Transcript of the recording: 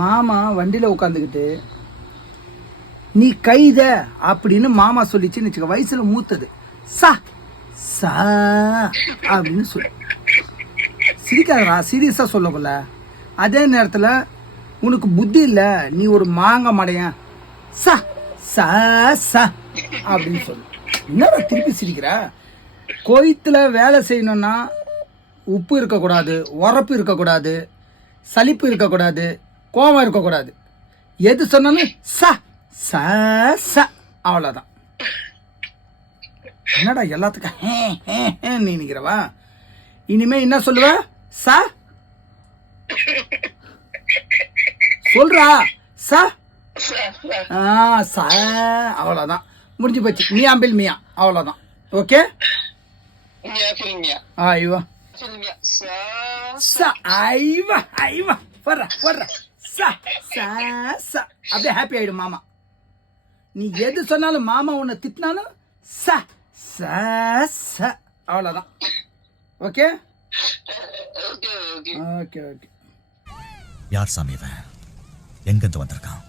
மாமா வண்டியில் உட்காந்துக்கிட்டு நீ கைத அப்படின்னு மாமா சொல்லிச்சுன்னு வச்சுக்க, வயசுல மூத்தது சா சா அப்படின்னு சொல்லு. சிரிக்காதரா, சீரியஸா சொல்லக்குள்ள. அதே நேரத்தில் உனக்கு புத்தி இல்லை, நீ ஒரு மாங்க மடையன், சா சா சா அப்படின்னு சொல்லு. என்னடா திருப்பி சிரிக்கிற? கோயத்துல வேலை செய்யணும்னா உப்பு இருக்கக்கூடாது, உரப்பு இருக்கக்கூடாது, சலிப்பு இருக்கக்கூடாது, கோபம் இருக்கக்கூடாது. எது சொன்னாலும் ச ச ச அவ்வளோதான். என்னடா எல்லாத்துக்கும் நீ நிற்கிறவா? இனிமே என்ன சொல்லுவ? ச சொல்றா ச ச அவ்வளோதான், முடிஞ்சு போச்சு. மியா பில் மியா, அவ்வளோதான். ஓகே. ஐவா ஐவா ஐவா வர்ற வர்ற ச ச ச அப்படியே ஹாப்பி ஆயிடும் மாமா. நீ எது சொன்னாலும் மாமா உன்னை திட்டினாலும் ச ச ச அவ்வளோதான். Okay okay okay. யார் சாமி இவன்? எங்கிருந்து வந்திருக்கான்?